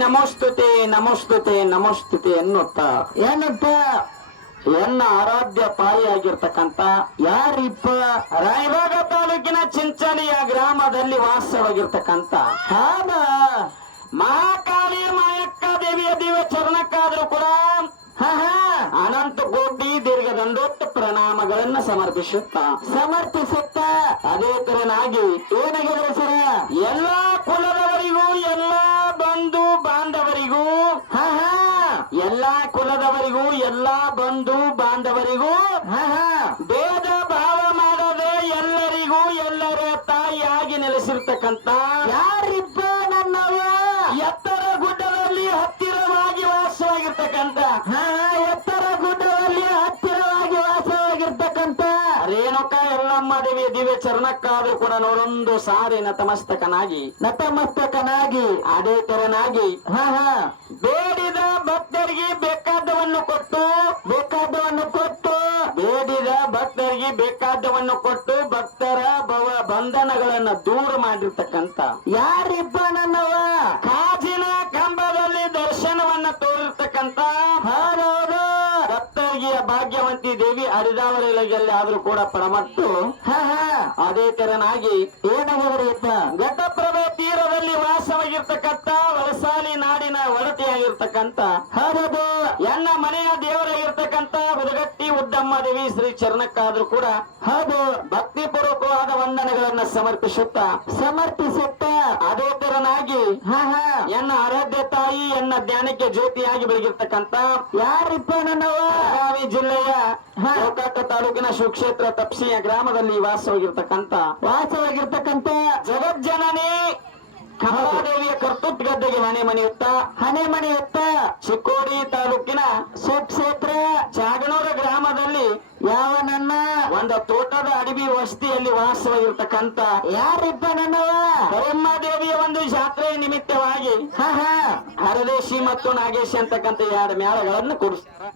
ನಮೋಸ್ತುತೆ ನಮೋಸ್ತುತೆ ನಮೋಸ್ತುತೆ ಎನ್ನುತ್ತಾ ಎನ್ನ ಆರಾಧ್ಯ ತಾಯಿಯಾಗಿರ್ತಕ್ಕಂಥ ಯಾರಿಪ್ಪ? ರಾಯಬಾಗ ತಾಲೂಕಿನ ಚಿಂಚಲಿಯ ಗ್ರಾಮದಲ್ಲಿ ವಾಸವಾಗಿರ್ತಕ್ಕಂಥ ಹಾಮ ಮಹಾಕಾಳಿ ಮಾಯಕ್ಕ ದೇವಿಯ ದಿವ್ಯ ಚರಣಕ್ಕಾದರೂ ಕೂಡ ಹಾ ಅನಂತ ಕೋಟಿ ದೀರ್ಘ ದಂಡೋತ್ತ ಪ್ರಣಾಮಗಳನ್ನ ಸಮರ್ಪಿಸುತ್ತಾ ಅದೇ ತರನಾಗಿ ಏನಾಗಿದ್ರೆ ಸರ ಎಲ್ಲಾ ಕುಲದವರಿಗೂ ಎಲ್ಲಾ ಬಂಧು ಬಾಂಧವರಿಗೂ ಎಲ್ಲಾ ಕುಲದವರಿಗೂ ಎಲ್ಲಾ ಬಂಧು ಬಾಂಧವರಿಗೂ ಭೇದ ಭಾವ ಮಾಡದೆ ಎಲ್ಲರಿಗೂ ಎಲ್ಲರ ತಾಯಿಯಾಗಿ ನೆಲೆಸಿರ್ತಕ್ಕಂಥ ಯಾರಿಪ್ಪ ನನ್ನವ? ಎತ್ತರ ಗುಡ್ಡದಲ್ಲಿ ಹತ್ತಿರವಾಗಿ ವಾಸವಾಗಿರ್ತಕ್ಕಂಥ ಎತ್ತರ ಗುಡ್ಡದಲ್ಲಿ ಹತ್ತಿರವಾಗಿ ವಾಸವಾಗಿರ್ತಕ್ಕಂಥ ರೇಣುಕಾ ಯಲ್ಲಮ್ಮ ದೇವಿ ದಿವ್ಯ ಚರಣಕ್ಕಾದ್ರೂ ಕೂಡ ನೋಡೊಂದು ಸಾರಿ ನತಮಸ್ತಕನಾಗಿ ಅದೇ ತೆರನಾಗಿ ಬೇಡಿದ ಭಕ್ತರಿಗೆ ಬೇಕಾದವನ್ನು ಕೊಟ್ಟು ಬೇಡಿದ ಭಕ್ತರಿಗೆ ಬೇಕಾದವನ್ನು ಕೊಟ್ಟು ಭಕ್ತರ ಬಂಧನಗಳನ್ನ ದೂರ ಮಾಡಿರ್ತಕ್ಕಂಥ ಯಾರಿಪ್ಪ ನನ್ನವ? ಕಾಜಿನ ಕಂಬದಲ್ಲಿ ದರ್ಶನವನ್ನ ತೋರಿರ್ತಕ್ಕಂಥ ಹೌದೌದು ಭಕ್ತರಿಗೆ ಭಾಗ್ಯವಂತಿ ದೇವಿ ಹರಿದಾವರಲ್ಲಿ ಆದ್ರೂ ಕೂಡ ಪರಮಟ್ಟು ಅದೇ ತೆರನಾಗಿ ಏನಾಗಿದ್ರಿಪ್ಪ? ಘಟಪ್ರಭೆ ತೀರದಲ್ಲಿ ವಾಸವಾಗಿರ್ತಕ್ಕಂಥ ವಲಸಾಲಿ ನಾಡಿನ ಒಡತಿಯಾಗಿರ್ತಕ್ಕಂಥ ಹೌದು ಎನ್ನ ಮನೆಯ ದೇವರಾಗಿರ್ತಕ್ಕಂಥ ಹುದಗಟ್ಟಿ ಉದ್ದಮ್ಮ ದೇವಿ ಶ್ರೀ ಚರಣಕ್ಕಾದ್ರೂ ಕೂಡ ಹೌದು ಭಕ್ತಿ ಪೂರ್ವಕವಾದ ವಂದನೆಗಳನ್ನ ಸಮರ್ಪಿಸುತ್ತಾ ಅದೇ ತೆರನಾಗಿ ಎನ್ನ ಆರಾಧ್ಯ ತಾಯಿ ಎನ್ನ ಜ್ಞಾನಕ್ಕೆ ಜ್ಯೋತಿಯಾಗಿ ಬೆಳಗಿರ್ತಕ್ಕಂಥ ಯಾರಿಪ್ಪ ನನ್ನವ? ಬೆಳಗಾವಿ ಜಿಲ್ಲೆಯ ಗೋಕಾಕ ತಾಲೂಕಿನ ಸುಕ್ಷೇತ್ರ ತಪ್ಸಿಯ ಗ್ರಾಮದಲ್ಲಿ ವಾಸವಾಗಿರ್ತಕ್ಕಂಥ ಜಗಜ್ಜನನಿ ಕಮಲಾದೇವಿಯ ಕರ್ತೃತ್ ಗದ್ದೆಗೆ ಹನೆ ಮನೆಯುತ್ತ ಚಿಕ್ಕೋಡಿ ತಾಲೂಕಿನ ಸುಕ್ಷೇತ್ರ ಚಾಗನೂರ ಗ್ರಾಮದಲ್ಲಿ ಯಾವ ನನ್ನ ಒಂದು ತೋಟದ ಅಡವಿ ವಸತಿಯಲ್ಲಿ ವಾಸವಾಗಿರ್ತಕ್ಕಂಥ ಯಾರಿಪ್ಪ ನನ್ನವ? ಕರಿಯಮ್ಮ ದೇವಿಯ ಒಂದು ಜಾತ್ರೆಯ ನಿಮಿತ್ತವಾಗಿ ಹರದೇಶಿ ಮತ್ತು ನಾಗೇಶಿ ಅಂತಕ್ಕಂಥ ಎರಡು ಮೇಳಗಳನ್ನು ಕೂಡಿಸ್ತಾರೆ.